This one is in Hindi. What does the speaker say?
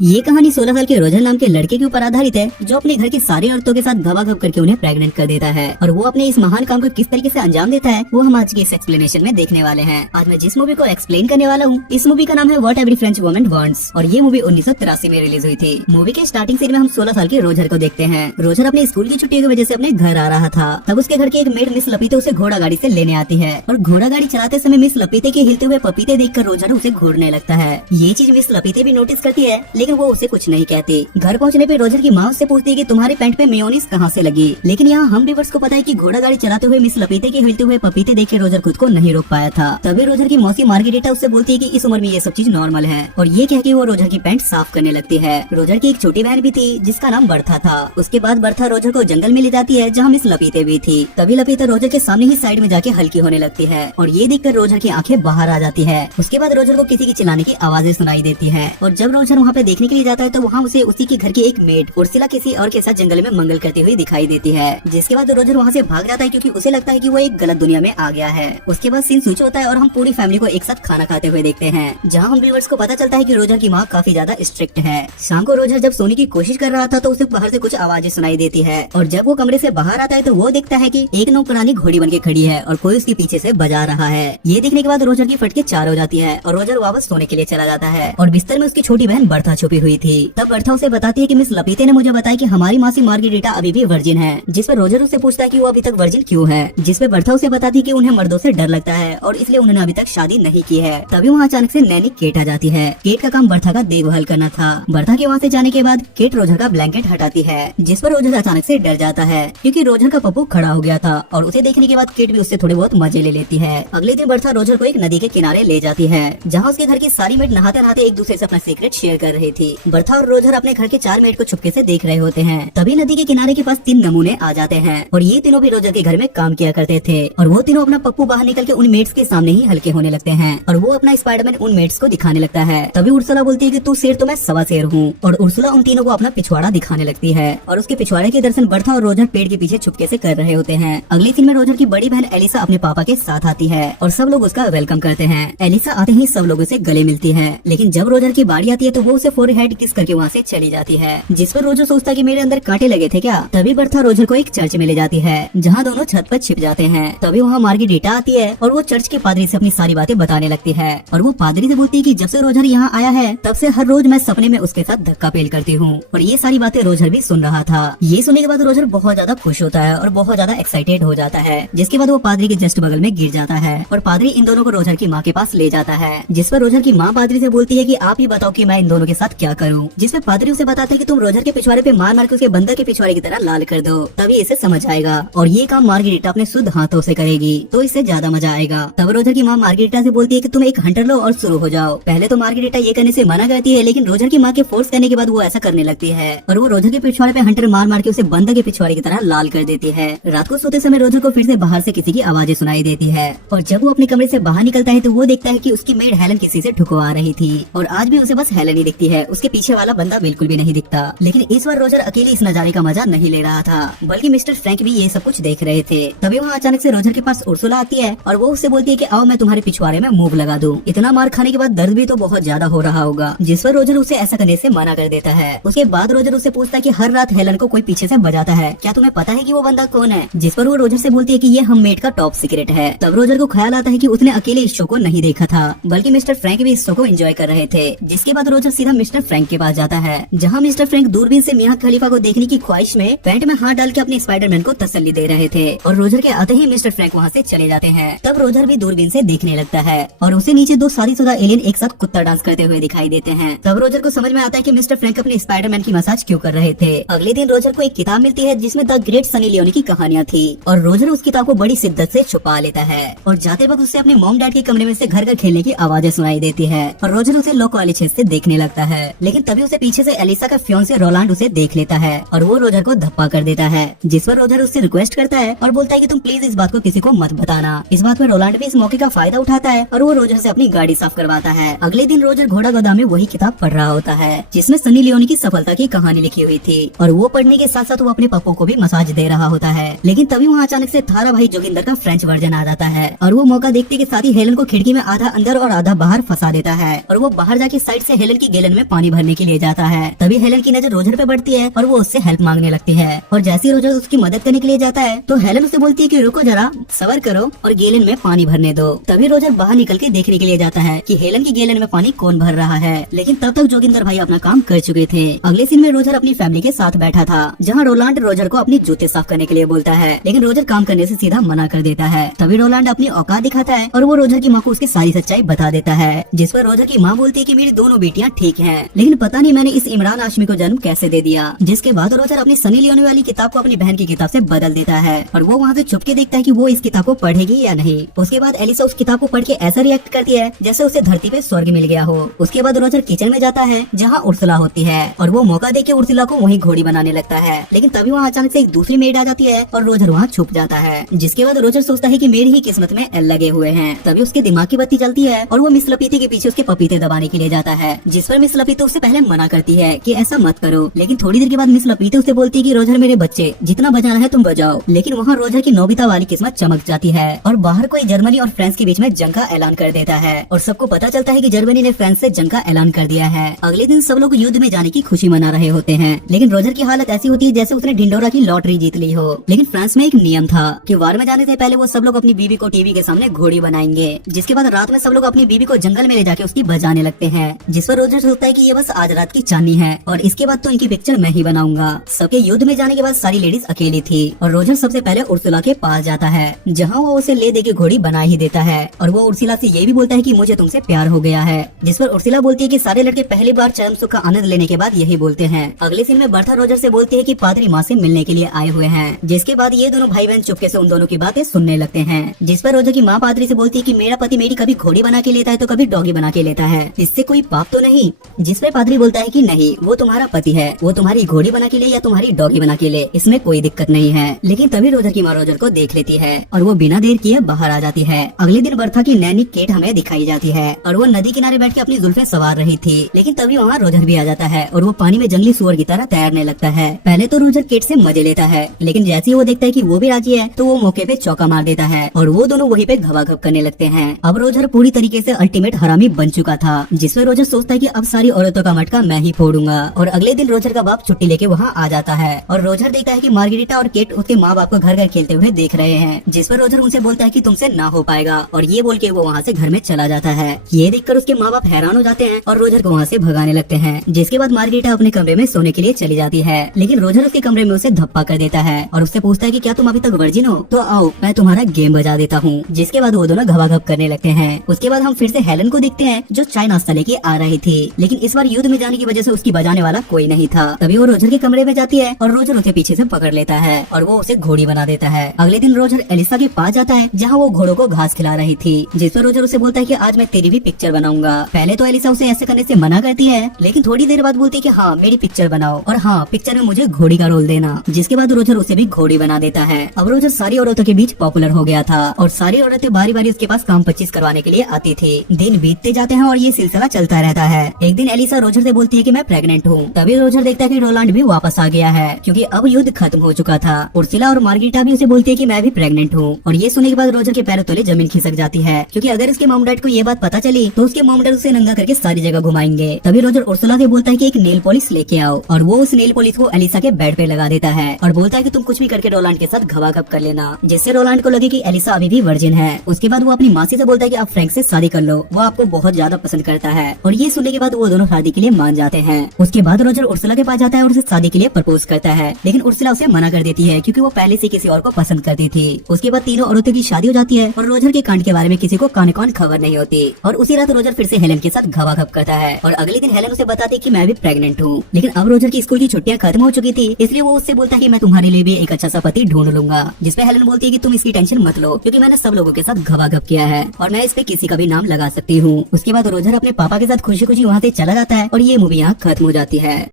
ये कहानी 16 साल के रोजर नाम के लड़के के ऊपर आधारित है जो अपने घर की सारी औरतों के साथ गवागव करके उन्हें प्रेग्नेंट कर देता है और वो अपने इस महान काम को किस तरीके से अंजाम देता है वो हम आज की इस एक्सप्लेनेशन में देखने वाले हैं। आज मैं जिस मूवी को एक्सप्लेन करने वाला हूँ इस मूवी का नाम है what every French woman wants और ये मूवी 1983 में रिलीज हुई थी। मूवी के स्टार्टिंग सीन में हम 16 साल के रोजर को देखते हैं। रोजर अपने स्कूल की छुट्टियों की वजह से अपने घर आ रहा था। तब उसके घर की एक मेड मिस लपीते उसे घोड़ा गाड़ी से लेने आती है और घोड़ा गाड़ी चलाते समय मिस लपीते के हिलते हुए पपीते देखकर रोजर उसे घूरने लगता है। ये चीज मिस लपीते भी नोटिस करती है लेकिन वो उसे कुछ नहीं कहती। घर पहुंचने पे रोजर की माँ उससे पूछती है कि तुम्हारे पैंट पे मेयोनीज कहाँ से लगी। लेकिन यहाँ हम व्यूअर्स को पता है कि घोड़ा गाड़ी चलाते हुए मिस लपीते के हिलते हुए पपीते देख के रोजर खुद को नहीं रोक पाया था। तभी रोजर की मौसी मार्गरेटा उससे बोलती है कि इस उम्र में ये सब चीज नॉर्मल है और ये कह के वो रोजर की पैंट साफ करने लगती है। रोजर की एक छोटी बहन भी थी जिसका नाम बर्था था। उसके बाद बर्था रोजर को जंगल में ले जाती है जहाँ मिस लपीते भी थी। तभी लपीते रोजर के सामने ही साइड में जाके हल्की होने लगती है और ये देखकर रोजर की आंखें बाहर आ जाती है। उसके बाद रोजर को किसी की चिल्लाने की आवाजें सुनाई देती है और जब रोजर वहाँ पे देखने के लिए जाता है तो वहाँ उसे उसी के घर की एक मेड उर्सिला किसी और के साथ जंगल में मंगल करती हुई दिखाई देती है। जिसके बाद रोजर वहाँ से भाग जाता है क्योंकि उसे लगता है कि वो एक गलत दुनिया में आ गया है। उसके बाद सीन स्विच होता है और हम पूरी फैमिली को एक साथ खाना खाते हुए देखते हैं जहाँ हम व्यूअर्स को पता चलता है कि रोजर की माँ काफी ज्यादा स्ट्रिक्ट है। शाम को रोजर जब सोने की कोशिश कर रहा था तो उसे बाहर से कुछ आवाजें सुनाई देती है और जब वो कमरे से बाहर आता है तो वो देखता है कि एक नौकरानी घोड़ी बन के खड़ी है और कोई उसके पीछे से बजा रहा है। ये देखने के बाद रोजर की फटके चार हो जाती है और रोजर वापस सोने के लिए चला जाता है और बिस्तर में उसकी छोटी बहन बर्था छुपी हुई थी। तब बर्था उसे बताती है कि मिस लपीते ने मुझे बताया कि हमारी मासी मार्गरेटा अभी भी वर्जिन है। जिस पर रोजर उससे पूछता है कि वो अभी तक वर्जिन क्यों है। जिस पे बर्था उसे बताती है कि उन्हें मर्दों से डर लगता है और इसलिए उन्होंने अभी तक शादी नहीं की है। तभी वहाँ अचानक से नैनी केट आ जाती है। केट का काम बर्था का देखभाल करना था। बर्था के वहाँ से जाने के बाद केट रोजर का ब्लैंकेट हटाती है जिस पर रोजर अचानक से डर जाता है क्योंकि रोजर का पप्पू खड़ा हो गया था और उसे देखने के बाद केट भी उससे थोड़े बहुत मजे ले लेती है। अगले दिन बर्था रोजर को एक नदी के किनारे ले जाती है जहाँ उसके घर की सारी मेट नहाते नहाते एक दूसरे से अपना सीक्रेट शेयर कर रही थी। बर्था और रोजर अपने घर के 4 मेट को छुपके से देख रहे होते हैं। तभी नदी के किनारे के पास 3 नमूने आ जाते हैं और ये तीनों भी रोजर के घर में काम किया करते थे और वो तीनों अपना पप्पू बाहर निकल के उन मेट्स के सामने ही हल्के होने लगते हैं और वो अपना स्पाइडरमैन उन मेट्स को दिखाने लगता है। तभी उर्सुला बोलती है कि तू शेर तो मैं सवा शेर हूँ और उर्सुला उन तीनों को अपना पिछवाड़ा दिखाने लगती है और उसके पिछवाड़े के दर्शन बर्था और रोजर पेड़ के पीछे छुपके से कर रहे होते हैं। अगले सीन में रोजर की बड़ी बहन एलिसा अपने पापा के साथ आती है और सब लोग उसका वेलकम करते हैं। एलिसा आते ही सब लोगों से गले मिलती है लेकिन जब रोजर की बारी आती है तो वो उसे फोरहेड किस करके वहाँ से चली जाती है जिस पर रोजर सोचता है कि मेरे अंदर कांटे लगे थे क्या। तभी बर्था रोजर को एक चर्च में ले जाती है जहाँ दोनों छत पर छिप जाते हैं। तभी वहाँ मार्गरेटा आती है और वो चर्च के पादरी से अपनी सारी बातें बताने लगती है और वो पादरी से बोलती है कि जब से रोजर यहाँ आया है तब से हर रोज मैं सपने में उसके साथ धक्का पेल करती हूँ और ये सारी बातें रोजर भी सुन रहा था। ये सुनने के बाद रोजर बहुत ज्यादा खुश होता है और बहुत ज्यादा एक्साइटेड हो जाता है जिसके बाद वो पादरी के जस्ट बगल में गिर जाता है और पादरी इन दोनों को रोजर की माँ के पास ले जाता है जिस पर रोजर की माँ पादरी से बोलती है कि आप ही बताओ कि मैं इन दोनों के साथ क्या करूँ। जिसमें पादरी उसे बताता है कि तुम रोजर के पिछवाड़े पे मार मार के उसके बंदर के पिछवाड़े की तरह लाल कर दो तभी इसे समझ आएगा और ये काम मार्गरेटा अपने शुद्ध हाथों से करेगी तो इससे ज्यादा मजा आएगा। तब रोजर की माँ मार्गरेटा से बोलती है कि तुम एक हंटर लो और शुरू हो जाओ। पहले तो मार्गरेटा ये करने से मना करती है लेकिन रोजर की माँ के फोर्स करने के बाद वो ऐसा करने लगती है और वो रोजर के पिछवाड़े पे हंटर मार मार के उसे बंदर के पिछवाड़े की तरह लाल कर देती है। रात को सोते समय रोजर को फिर से बाहर से किसी की आवाजें सुनाई देती है और जब वो अपने कमरे से बाहर निकलता है तो वो देखता है कि उसकी मेड हेलन किसी से ठुकवा रही थी और आज भी उसे बस हेलन ही दिखती है। उसके पीछे वाला बंदा बिल्कुल भी नहीं दिखता। लेकिन इस बार रोजर अकेले इस नजारे का मजा नहीं ले रहा था बल्कि मिस्टर फ्रैंक भी ये सब कुछ देख रहे थे। तभी वहाँ अचानक से रोजर के पास उर्सुला आती है और वो उससे बोलती है कि आओ मैं तुम्हारे पिछवाड़े में मूव लगा दूं। इतना मार खाने के बाद दर्द भी तो बहुत ज्यादा हो रहा होगा। जिस पर रोजर उसे ऐसा करने से मना कर देता है। उसके बाद रोजर उससे पूछता है कि हर रात हेलन को कोई पीछे से बजाता है, क्या तुम्हें पता है कि वो बंदा कौन है। जिस पर वो रोजर से बोलती है कि ये हम मेट का टॉप सीक्रेट है। तब रोजर को ख्याल आता है कि उसने अकेले इस शो को नहीं देखा था बल्कि मिस्टर फ्रैंक भी इस शो को एंजॉय कर रहे थे। जिसके बाद रोजर सीधा मिस्टर फ्रैंक के पास जाता है जहाँ मिस्टर फ्रैंक दूरबीन से मियां खलीफा को देखने की ख्वाहिश में पैंट में हाथ डाल के अपने स्पाइडरमैन को तसल्ली दे रहे थे और रोजर के आते ही मिस्टर फ्रैंक वहाँ से चले जाते हैं। तब रोजर भी दूरबीन से देखने लगता है और उसे नीचे 2 शादीशुदा एलियन एक साथ कुत्ता डांस करते हुए दिखाई देते हैं। तब रोजर को समझ में आता है कि मिस्टर फ्रैंक अपने स्पाइडरमैन की मसाज क्यों कर रहे थे। अगले दिन रोजर को एक किताब मिलती है जिसमें द ग्रेट सनी लियोनी की कहानियां थी और रोजर उस किताब को बड़ी शिद्दत से छुपा लेता है और जाते वक्त उससे अपने मॉम डैड के कमरे में से घर घर खेलने की आवाजें सुनाई देती है और रोजर उसे लो वाली छत से देखने लगता है। लेकिन तभी उसे पीछे से एलिसा का फियोंसे रोलांड उसे देख लेता है और वो रोजर को धप्पा कर देता है जिस पर रोजर उससे रिक्वेस्ट करता है और बोलता है कि तुम प्लीज इस बात को किसी को मत बताना। इस बात में रोलांड भी इस मौके का फायदा उठाता है और वो रोजर से अपनी गाड़ी साफ करवाता है। अगले दिन रोजर घोड़ा गोदाम में वही किताब पढ़ रहा होता है जिसमें सनी लियोनी की सफलता की कहानी लिखी हुई थी और वो पढ़ने के साथ साथ वो अपने पप्पो को भी मसाज दे रहा होता है। लेकिन तभी वहाँ अचानक से थारा भाई जोगिंदर का फ्रेंच वर्जन आ जाता है और वो मौका देखते के साथ ही हेलन को खिड़की में आधा अंदर और आधा बाहर फंसा देता है और वो बाहर जाके साइड से हेलन की गेलन में पानी भरने के लिए जाता है। तभी हेलन की नजर रोजर पे पड़ती है और वो उससे हेल्प मांगने लगती है। और जैसे ही रोजर उसकी मदद करने के लिए जाता है तो हेलन उसे बोलती है कि रुको जरा, सब्र करो और गैलन में पानी भरने दो। तभी रोजर बाहर निकल के देखने के लिए जाता है कि हेलन की गैलन में पानी कौन भर रहा है। लेकिन तब तक जोगिंदर भाई अपना काम कर चुके थे। अगले सीन में रोजर अपनी फैमिली के साथ बैठा था, जहाँ रोलांड रोजर को अपनी जूते साफ करने के लिए बोलता है, लेकिन रोजर काम करने से सीधा मना कर देता है। तभी रोलांड अपनी औकात दिखाता है और वो रोजर की माँ को उसकी सारी सच्चाई बता देता है, जिस पर रोजर की माँ बोलती है कि मेरी दोनों बेटियां ठीक हैं, लेकिन पता नहीं मैंने इस इमरान हाशमी को जन्म कैसे दे दिया। जिसके बाद रोजर अपनी सनी लियोनी वाली किताब को अपनी बहन की किताब से बदल देता है और वो वहाँ से छुप के देखता है कि वो इस किताब को पढ़ेगी या नहीं। उसके बाद एलिसा उस किताब को पढ़ के ऐसा रिएक्ट करती है जैसे उसे धरती पे स्वर्ग मिल गया हो। उसके बाद रोजर किचन में जाता है जहाँ उर्सुला होती है और वो मौका देके उर्सुला को वहीं घोड़ी बनाने लगता है। लेकिन तभी वहाँ अचानक से एक दूसरी मेड आ जाती है और रोजर वहाँ छुप जाता है। जिसके बाद रोजर सोचता है कि मेरी ही किस्मत में एल लगे हुए हैं। तभी उसके दिमाग की बत्ती जलती है और वो मिस लपीते के पीछे उसके पपीते दबाने के लिए जाता है, जिस पर मिस लपीते उससे पहले मना करती है कि ऐसा मत करो। लेकिन थोड़ी देर के बाद मिस लपीते उससे बोलती है कि रोजर मेरे बच्चे, जितना बजाना है तुम बजाओ। लेकिन वहाँ रोजर की नोबिता वाली किस्मत चमक जाती है और बाहर कोई जर्मनी और फ्रांस के बीच में जंग का ऐलान कर देता है और सबको पता चलता है कि जर्मनी ने फ्रांस से जंग का ऐलान कर दिया है। अगले दिन सब लोग युद्ध में जाने की खुशी मना रहे होते हैं, लेकिन रोजर की हालत ऐसी होती है जैसे उसने ढिंडोरा की लॉटरी जीत ली हो। लेकिन फ्रांस में एक नियम था कि वार में जाने से पहले वो सब लोग अपनी बीवी को टीवी के सामने घोड़ी बनाएंगे। जिसके बाद रात में सब लोग अपनी बीवी को जंगल में ले जाके उसकी बजाने लगते हैं, जिस पर रोजर सोचता है कि ये बस आज रात की चांदनी है और इसके बाद तो इनकी पिक्चर मैं ही बनाऊंगा। सबके युद्ध में जाने के बाद सारी लेडीज अकेली थी और रोजर सबसे पहले उर्सुला के पास जाता है, जहाँ वो उसे ले दे के घोड़ी बना ही देता है और वो उर्सुला से ये भी बोलता है कि मुझे तुमसे प्यार हो गया है। जिस पर उर्सुला बोलती है कि सारे लड़के पहली बार चरम सुख का आनंद लेने के बाद यही बोलते हैं। अगले सीन में बर्था रोजर से बोलती है कि पादरी माँ से मिलने के लिए आए हुए हैं। जिसके बाद ये दोनों भाई बहन चुपके से उन दोनों की बातें सुनने लगते हैं। जिस पर रोजर की माँ पादरी से बोलती है कि मेरा पति मेरी कभी घोड़ी बना के लेता है तो कभी डॉगी बना के लेता है, इससे कोई पाप तो नहीं। जिस पर पादरी बोलता है कि नहीं, वो तुम्हारा पति है, वो तुम्हारी घोड़ी बना के ले या तुम्हारी डॉगी बना के ले, इसमें कोई दिक्कत नहीं है। लेकिन तभी रोजर की माँ रोजर को देख लेती है और वो बिना देर किए बाहर आ जाती है। अगले दिन बर्था की नैनी केट हमें दिखाई जाती है और वो नदी किनारे बैठ के अपनी जुल्फें सवार रही थी। लेकिन तभी वहाँ रोजर भी आ जाता है और वो पानी में जंगली सुअर की तरह तैरने लगता है। पहले तो रोजर केट से मजे लेता है, लेकिन जैसे ही वो देखता है कि वो भी राजी है तो वो मौके पे चौका मार देता है और वो दोनों वहीं पे घबाघब करने लगते हैं। अब रोजर पूरी तरीके से अल्टीमेट हरामी बन चुका था, जिसमें रोजर सोचता है कि अब सारी औरतों का मटका मैं ही फोड़ूंगा। और अगले दिन रोजर का बाप छुट्टी लेके वहाँ आ जाता है और रोजर देखता है कि मार्गेरिटा और केट उसके माँ बाप को घर घर खेलते हुए देख रहे हैं। जिस पर रोजर उनसे बोलता है कि तुमसे ना हो पाएगा और ये बोल के वो वहाँ से घर में चला जाता है। ये देखकर उसके माँ बाप हैरान हो जाते हैं और रोजर को वहाँ से भगाने लगते हैं। जिसके बाद मार्गेरिटा अपने कमरे में सोने के लिए चली जाती है, लेकिन रोजर उसके कमरे में उसे धप्पा कर देता है और उससे पूछता है कि क्या तुम अभी तक वर्जिन हो, तो आओ मैं तुम्हारा गेम बजा देता हूँ। जिसके बाद वो दोनों घबाघब करने लगते हैं। उसके बाद हम फिर से हेलन को देखते हैं जो चाय नाश्ता लेके आ रही थी, लेकिन इस बार युद्ध में जाने की वजह से उसकी बजाने वाला कोई नहीं था। तभी वो रोजर के कमरे में जाती है और रोजर उसे पीछे से पकड़ लेता है और वो उसे घोड़ी बना देता है। अगले दिन रोजर एलिसा के पास जाता है जहाँ वो घोड़ों को घास खिला रही थी, जिस पर रोजर उसे बोलता है कि आज मैं तेरी भी पिक्चर बनाऊंगा। पहले तो एलिसा उसे ऐसे करने से मना करती है, लेकिन थोड़ी देर बाद बोलती है कि हाँ मेरी पिक्चर बनाओ और हाँ पिक्चर में मुझे घोड़ी का रोल देना। जिसके बाद रोजर उसे भी घोड़ी बना देता है। अब रोजर सारी औरतों के बीच पॉपुलर हो गया था और सारी औरतें बारी बारी उसके पास काम 25 करवाने के लिए आती थी। दिन बीतते जाते हैं और ये सिलसिला चलता रहता है। एक दिन एलिसा रोजर से बोलती है कि मैं प्रेग्नेंट हूँ। तभी रोजर देखता है कि रोलांड भी वापस आ गया है, क्योंकि अब युद्ध खत्म हो चुका था। उर्सुला और मार्गेरिटा भी उसे बोलती है कि मैं भी प्रेग्नेंट हूँ और ये सुनने के बाद रोजर के पैरों तले जमीन खिसक जाती है, क्योंकि अगर उसके मॉम डैड को ये बात पता चली तो उसके मॉम डैड उसे नंगा करके सारी जगह घुमाएंगे। तभी रोजर उर्सुला से बोलता है कि एक नेल पॉलिश लेके आओ और वो उस नेल पॉलिश को एलिसा के बेड पे लगा देता है और बोलता है कि तुम कुछ भी करके रोलांड के साथ घबाघब कर लेना, जिससे रोलांड को लगे कि एलिसा अभी भी वर्जिन है। उसके बाद वो अपनी मासी से बोलता है कि आप फ्रैंक से शादी कर लो, वो आपको बहुत ज्यादा पसंद करता है और ये सुनने के बाद वो दोनों शादी के लिए मान जाते हैं। उसके बाद रोजर उर्सुला के पास जाता है और उसे शादी के लिए प्रपोज करता है, लेकिन उर्सुला उसे मना कर देती है क्योंकि वो पहले से किसी और को पसंद करती थी। उसके बाद तीनों औरतों की शादी हो जाती है और रोजर के कांड के बारे में किसी को कान कान खबर नहीं होती और उसी रात रोजर फिर से हेलन के साथ घबाघब करता है और अगले दिन हेलन उसे बताती कि मैं भी प्रेग्नेंट हूँ। लेकिन अब रोजर की स्कूल की छुट्टियां खत्म हो चुकी थी, इसलिए वो उससे बोलता है कि मैं तुम्हारे लिए भी एक अच्छा सा पति ढूंढ लूंगा। जिसपे हेलन बोलती है कि तुम इसकी टेंशन मत लो, क्योंकि मैंने सब लोगों के साथ घबाघब किया है और मैं इस पे किसी का भी नाम लगा सकती हूँ। उसके बाद रोजर अपने पापा के साथ खुशी खुशी वहाँ से चला जाता है और ये मूवी यहाँ खत्म हो जाती है।